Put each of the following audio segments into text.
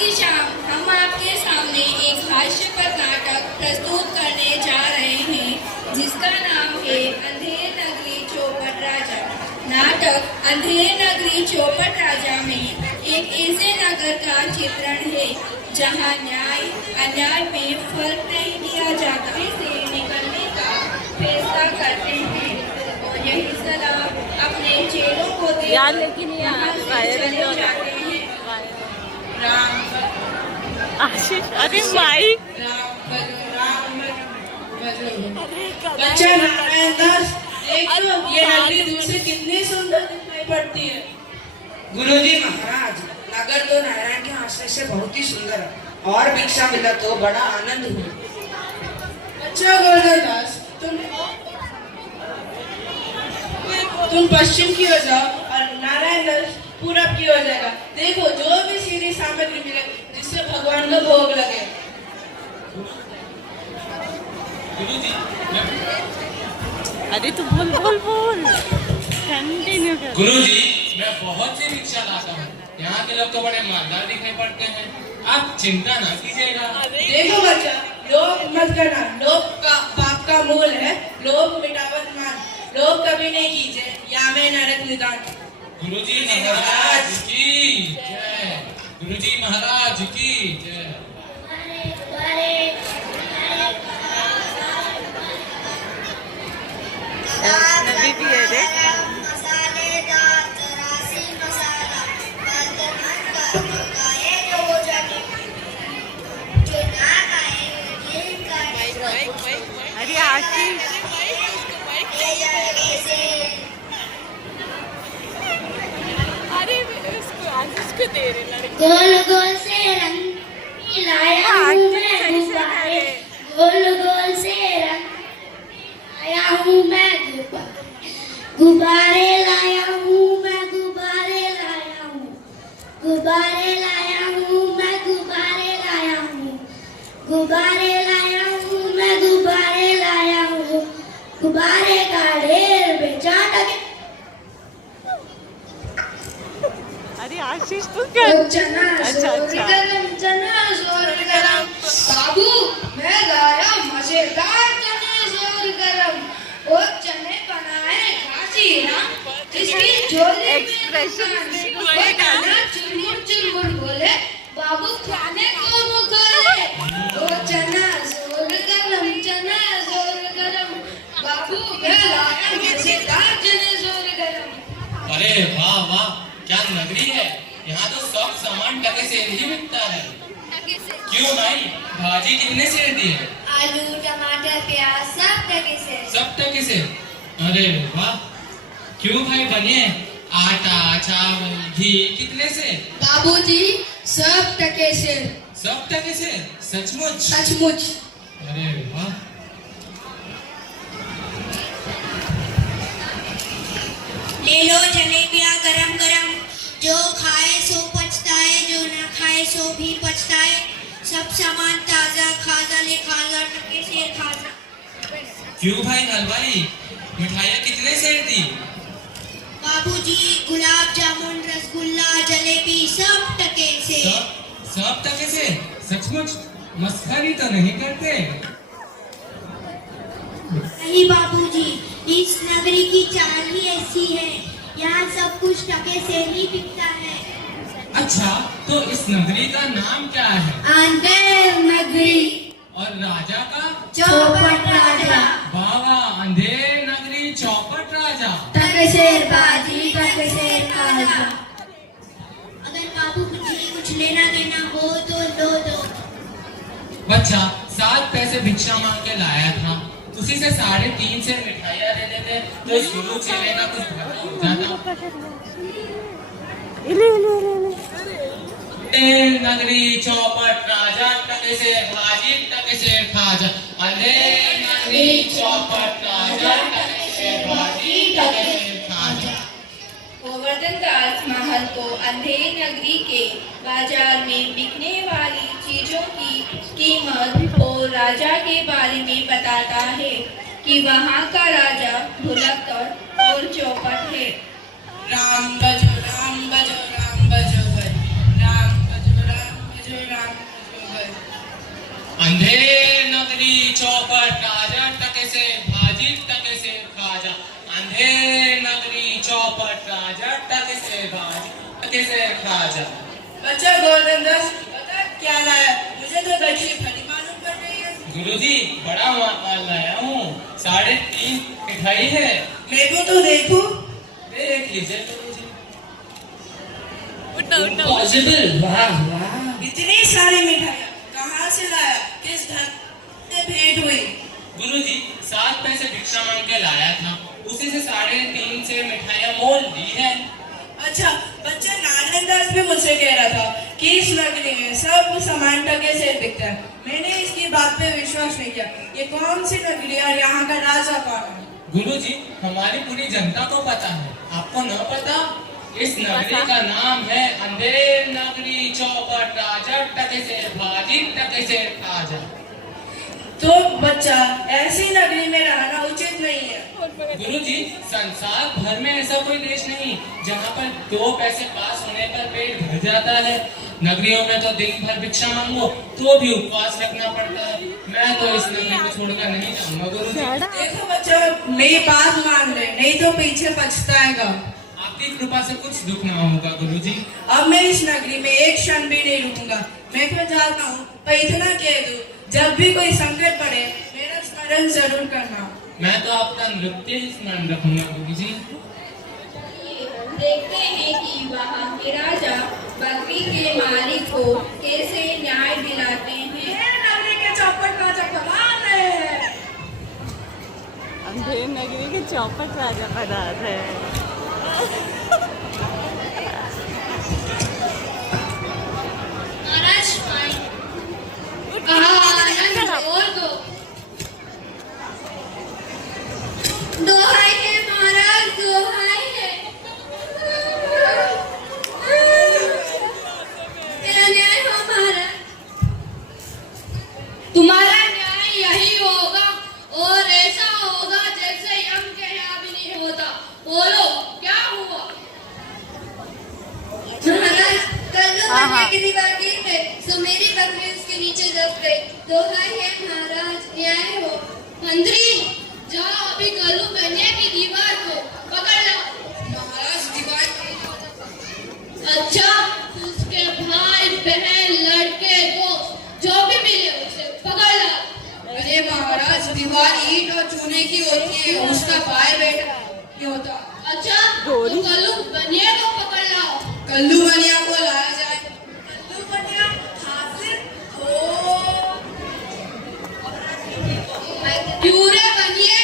की शाम हम आपके सामने एक हास्यपद नाटक प्रस्तुत करने जा रहे हैं जिसका नाम है अंधेर नगरी चौपट राजा। नाटक अंधेर नगरी चौपट राजा में एक ऐसे नगर का चित्रण है जहां न्याय अन्याय में फर्क नहीं किया जाता से निकलने का फैसला करते हैं और यही सलाह अपने चेहरों को यार लेकिन चले जाते हैं। आशीष अरे माई बच्चा नारायण दास देखो ये नगरी दूर से कितनी सुंदर दिखाई पड़ती है। गुरुजी महाराज नगर तो नारायण के आश्रय से बहुत ही सुंदर है और भिक्षा मिला तो बड़ा आनंद हुआ। अच्छा गोवर्धन दास तुम पश्चिम की ओर जाओ और नारायण दास पूरब की ओर जाएगा। देखो जो भी सीधी सामग्री मिले जिससे भगवान को भोग लगे। अरे तू बोल बोल बोल कंटिन्यू कर। गुरुजी मैं बहुत सी भिक्षा लाता हूँ। यहाँ के लोग तो बड़े मालदार दिखने पड़ते हैं, आप चिंता ना कीजिएगा। देखो बच्चा लोभ मत करना, लोभ का पाप का मूल है। लोभ मिटावत मान, लोभ कभी नहीं कीजिए या में नरक निदान। गुरुजी महाराज की जय। गुरुजी महाराज की जय। नदी भी है देख। अरे आशीष अरे आशीष को दे रहे लड़के। गोल गोल से रंग लाया हूँ मैं गुब्बारे, गोल गोल से रंग लाया हूँ मैं गुब्बारे लाया हूँ मैं गुब्बारे लाया हूँ, गुब्बारे लाया हूँ मैं गुब्बारे लाया हूँ, गुब्बारे लाया हूँ मैं गुब्बारे लाया हूँ, गुब्बारे का ढेर बेचा टके। अरे आशीष तू क्या अच्छा बाबू मैं लाया मजेदार चने जोर गरम और चने बनाए घासी ना इसकी झोली में गाना चुरमुर चुरमुर बोले बाबू खाने को मुखरे ओ चना जोर गरम बाबू मैं लाया मजेदार चने जोर गरम। अरे वाह वाह क्या नगरी है। यहाँ तो सब सामान टके से ही बिकता है। क्यों भाई भाजी कितने से दी है? आलू टमाटर प्याज सब टके से। सब टके से। अरे वाह। क्यों भाई बनिए आटा चावल घी कितने से? बाबूजी सब टके से। सब टके से सचमुच? सचमुच। अरे वाह। ले लो जलेबियाँ गरम गरम, जो खाए सो पचता है, जो ना खाए सो भी पचता है। सब सामान ताजा, खाजा ले खाजा टके से खाजा। क्यों भाई हलवाई मिठाइयाँ कितने से दी? बाबूजी गुलाब जामुन रसगुल्ला जलेबी सब टके से। सब टके से सचमुच? मस्खरी तो नहीं करते? नहीं बाबूजी, इस नगरी की चाल ही ऐसी है, यहाँ सब कुछ टके से ही बिकता है। अच्छा तो इस नगरी का नाम क्या है? अंधेर नगरी। और राजा का? चौपट राजा। बाबा अंधेर नगरी चौपट राजा। टके शेर बाजी टके शेर खाजा। अगर बाबू मुझे कुछ लेना देना हो तो लो दो। बच्चा 7 पैसे भिक्षा मांग के लाया था, उसी से 3.5 से मिठाइयाँ दे देते तो इस गुरु चेले का कुछ भला हो जाता। नगरी चौपट राजा टके से भाजी टके से खाजा। अंधेर नगरी चौपट राजा टके से भाजी टके से खाजा। गोवर्धन दास महल को अंधेर नगरी के बाजार में बिकने वाली चीजों की कीमत और राजा के बारे में बताता है कि वहाँ का राजा भुलक्कड़ और चौपट है। राम बजो राम बजो राम बजो हरि, राम बजो राम बजो अंधेर नगरी चौपट राजा टके से भाजी टके से खाजा। अंधेर नगरी चौपट राजा टके से भाजी टके से खाजा। बच्चा गोल्डन दस पता क्या लाया? मुझे तो गच्छी फली मालूम पड़ रही है। गुरुजी बड़ा माल लाया हूँ, 3.5 मिठाई है। मेरे को तो देखो। देख लीजिए गुरुजी। पॉसिबल, वाह वाह। इतनी सारी मिठाइयाँ कहाँ से लाया? किस धन से भेंट हुई? गुरुजी 7 पैसे भिक्षा मांग के लाया था, उसी से 3.5 से मिठाइयाँ मोल दी है। अच्छा, बच्चा नारायण दास भी मुझसे कह रहा था कि इस नगरी में सब सामान टके से बिकता है। मैंने इसकी बात पे विश्वास नहीं किया। ये कौन सी नगरी है और यहाँ का राजा कौन है? गुरुजी हमारी पूरी जनता को पता है, आपको न पता? इस नगरी का नाम है अंधेर नगरी चौपट राजा टके से भाजी टके से खाजा। तो बच्चा ऐसी नगरी में रहना उचित नहीं है। गुरुजी संसार भर में ऐसा कोई देश नहीं जहाँ पर 2 पैसे पास होने पर पेट भर जाता है। नगरियों में तो दिन भर भिक्षा मांगो तो भी उपवास रखना पड़ता है। मैं तो इस नगरी को छोड़कर नहीं जाऊंगा गुरुजी। देखो बच्चा, मेरी बात मान ले, नहीं तो पीछे पछताएगा। आपकी कृपा से कुछ दुख ना होगा गुरुजी। अब मैं इस नगरी में एक क्षण भी नहीं रुकूंगा। मैं तो जाता हूँ, पर इतना कह दूं, जब भी कोई संकट पड़े मेरा स्मरण जरूर करना। मैं तो आपका नृत्य ही स्मरण रखूंगा गुरुजी। देखते हैं कि वहाँ के राजा बकरी के मालिक को कैसे न्याय दिलाते हैं। नगरी के चौपट राजा कमाल है। अंधेर नगरी के चौपट राजा पदार्थ है। महाराज आनंद और दो। दोहाई है महाराज, दोहाई है। मेरा न्याय हो महाराज। तुम्हारा न्याय यही होगा और ऐसा होगा जैसे यम के यहाँ भी नहीं होता। बोलो क्या हुआ? महाराज कल्लू बनने की दीवार गिर गई, सो मेरी बकरी उसके नीचे दब गई। दोहाई है महाराज, न्याय हो। मंत्री जाओ अभी कल्लू बनने की दीवार को पकड़ लो। महाराज दीवार। अच्छा, उसके भाई बहन लड़के दोस्त जो भी मिले उसे पकड़ लो। अरे महाराज दीवार ईंट और चूने की होती है, उसका भाई बेटा नहीं होता। अच्छा तो कल्लू बनिया को पकड़ लाओ। कल्लू बनिया को लाया जाए। कल्लू बनिया हाजिर हो। क्यूरे बनिए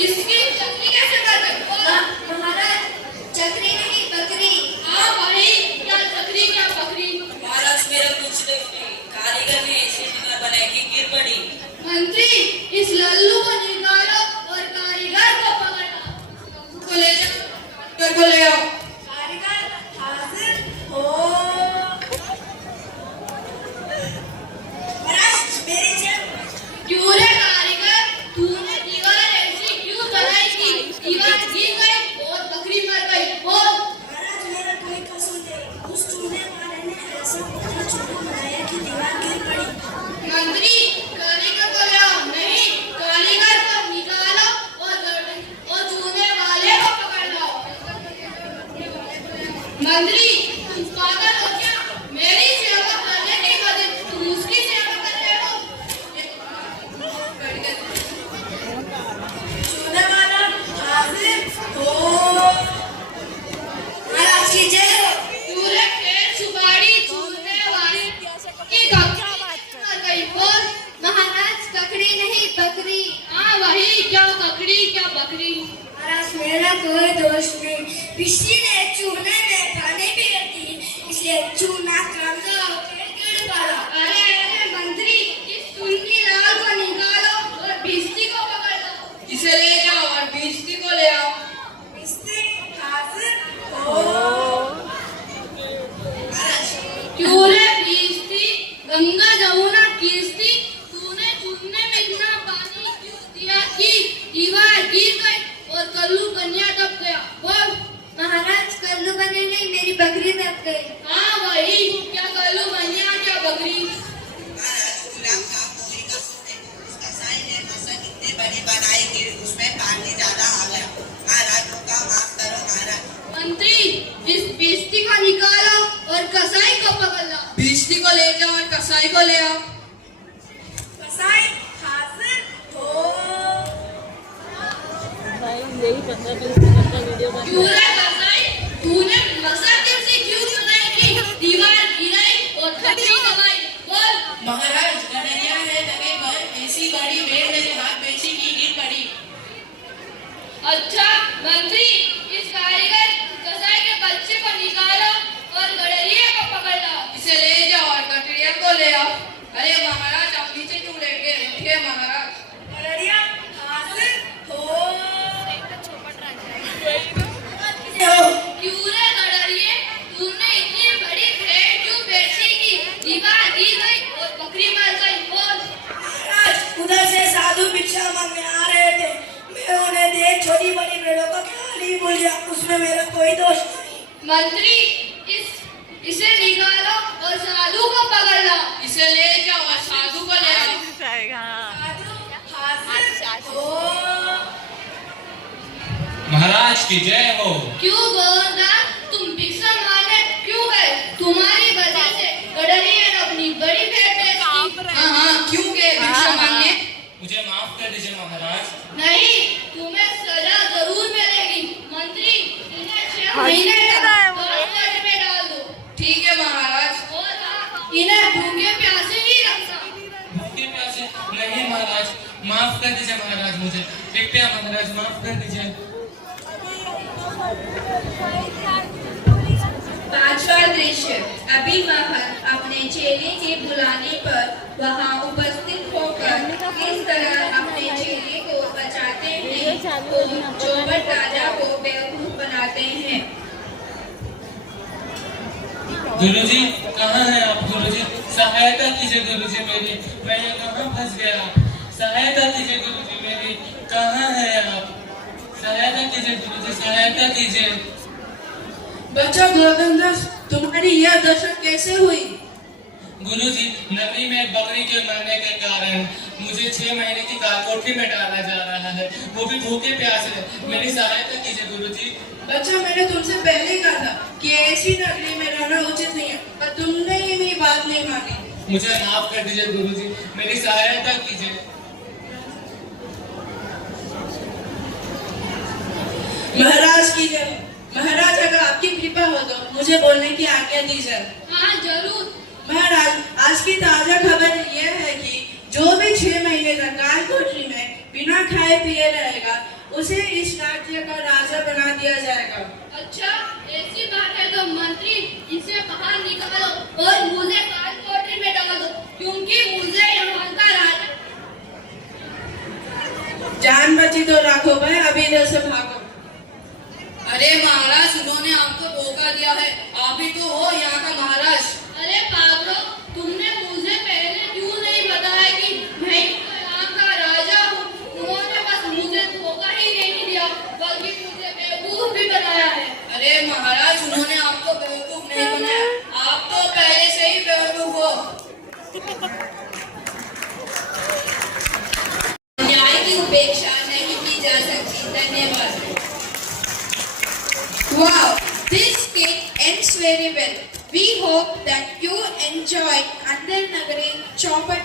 इसकी चक्री कैसे कर गए? महाराज चक्री नहीं बकरी। हाँ भाई, क्या चक्री क्या बकरी? महाराज मेरा कुछ नहीं, कारीगर ने ऐसी दीवार बनाई कि गिर पड़ी। मंत्री इस लल्लू को निकालो और कारीगर को पकड़ना। को ले जाओ, कारीगर को ले आओ। कारीगर हाजिर हो। महाराज मेरी जेब। क्यों रे कारीगर, तूने दीवार ऐसी क्यों बनाई कि दीवार गिर गई और बकरी मर गई? बोल। महाराज मेरा कोई कसूर नहीं, उस चूने वाले ने ऐसा पत्थर चूना बनाया कि दीवार गिर पड़ी। मंत्री कारीगर को लाओ। नहीं, कारीगर को निकालो और चूने वाले को पकड़ लो। मंत्री तुम पागल हो क्या? मेरी सेवा करने के बदले तुम उसकी सेवा कर रहे हो। चूने वाला हाजिर हो। महाराज की जय हो। पूरे खेत सुपारी चूने वाली की मर गई। बोल। महाराज ककड़ी नहीं बकरी। हाँ वही, क्या ककड़ी क्या बकरी? महाराज मेरा कोई दोष नहीं, पिछली ने चूने में पानी भी दी इसलिए चूना कांदा होकर गिर पड़ा। अरे मंत्री इस चुन्नी लाल को निकालो और भिस्ती को पकड़ लो। इसे ले जाओ और भिस्ती को ले आओ। भिस्ती हाजिर हो। क्यों रे भिस्ती, गंगा जमुना किस्ती, तूने चूने में इतना पानी क्यों दिया कि दीवार गिर गई और कल्लू बनिया दब गया? बोल। महाराज कल्लू बनिया नहीं, मेरी बकरी दब गई। हाँ वही, क्या कल्लू बनिया क्या क्यों रे कसाई, तूने मजाक से क्यों सुनाई की दीवार गिराई और खड़ी कमाई? बोल। महाराज गडरिया है लगे पर ऐसी बड़ी भेड़ मेरे हाथ बेची की गिर पड़ी। अच्छा मंत्री, इस कारीगर कसाई के बच्चे को निकालो और गडरिया को पकड़ लाओ। इसे ले जाओ और कटरिया को ले आओ। अरे महाराज आप नीचे क्यों लेट गए? उठिए महाराज। गडरिया हाजिर हो। क्यों रे गडरिये, तूने इतनी बड़ी भेड़ क्यों बेची की दीवार गिर गई और बकरी मर गई? बोल। महाराज उधर से साधु भिक्षा मांगने आ रहे थे, मैं उन्हें देख छोटी बड़ी भेड़ों का ख्याल ही भूल गया, उसमें मेरा कोई दोष नहीं। मंत्री, इसे निकालो और साधु को पकड़ लाओ। इसे ले जाओ और साधु को ले आओ। महाराज की जय हो। क्यों गोवर्धन, तुम भिक्षा मांगने क्यों गए? तुम्हारी वजह से गडरिया ने अपनी बड़ी भेड़ बेच दी। हाँ क्यों गए भिक्षा मांगने? मुझे माफ कर दीजिए महाराज। नहीं, तुम्हें सजा जरूर मिलेगी। मंत्री, इन्हें 6 महीने तक कारागार में डाल दो। ठीक है महाराज। और हाँ, इन्हें भूखे प्यासे ही रखना। भूखे प्यासे नहीं महाराज, माफ कर दीजिए महाराज मुझे। कृपया महाराज माफ कर दीजिए। 5वां दृश्य। अभी महंत अपने चेले के बुलाने पर वहां उपस्थित होकर किस तरह अपने चेले को बचाते हैं और चौपट राजा को बेवकूफ बनाते हैं। गुरुजी कहाँ हैं आप? गुरुजी सहायता कीजिए गुरुजी मेरी, मैं ये कहाँ फंस गया? सहायता कीजिए गुरुजी मेरी, कहाँ हैं आप? सहायता कीजिए गुरुजी, सहायता कीजिए। बच्चा गोवर्धन दास, तुम्हारी यह दशा कैसे हुई? गुरुजी, नगरी में बकरी के मरने के कारण मुझे 6 महीने की कालकोठरी में डाला जा रहा है, वो भी भूखे प्यासे। मेरी सहायता कीजिए गुरुजी। बच्चा मैंने तुमसे पहले ही कहा था कि ऐसी नगरी में रहना उचित नहीं है, पर तुमने ही मेरी बात नहीं मानी। मुझे माफ कर दीजिए गुरुजी, मेरी सहायता कीजिए। महाराज की जय। महाराज अगर आपकी कृपा हो तो मुझे बोलने की आज्ञा दीजिए। हाँ जरूर। महाराज आज की ताजा खबर यह है कि जो भी 6 महीने तक कालकोठरी में बिना खाए पिए रहेगा उसे इस राज्य का राजा बना दिया जाएगा। अच्छा ऐसी बात है तो मंत्री, इसे बाहर निकालो और मुझे कालकोठरी में डाल दो, क्योंकि मुझे यहाँ का राजा। जान बची तो राखो भाई, अभी इधर से भागो। अरे महाराज, उन्होंने आपको धोखा दिया है, आप ही तो हो यहाँ का महाराज। अरे पागलो, तुमने मुझे पहले क्यों नहीं बताया कि मैं यहाँ का राजा हूँ? उन्होंने बस मुझे धोखा ही नहीं दिया, बल्कि मुझे बेवकूफ भी बनाया है। अरे महाराज, उन्होंने आपको बेवकूफ नहीं बनाया, आप तो पहले से ही बेवकूफ हो। न्याय की उपेक्षा नहीं की जा सकती। धन्यवाद। Wow, this skit ends very well. We hope that you enjoyed Andhar Nagari Chopper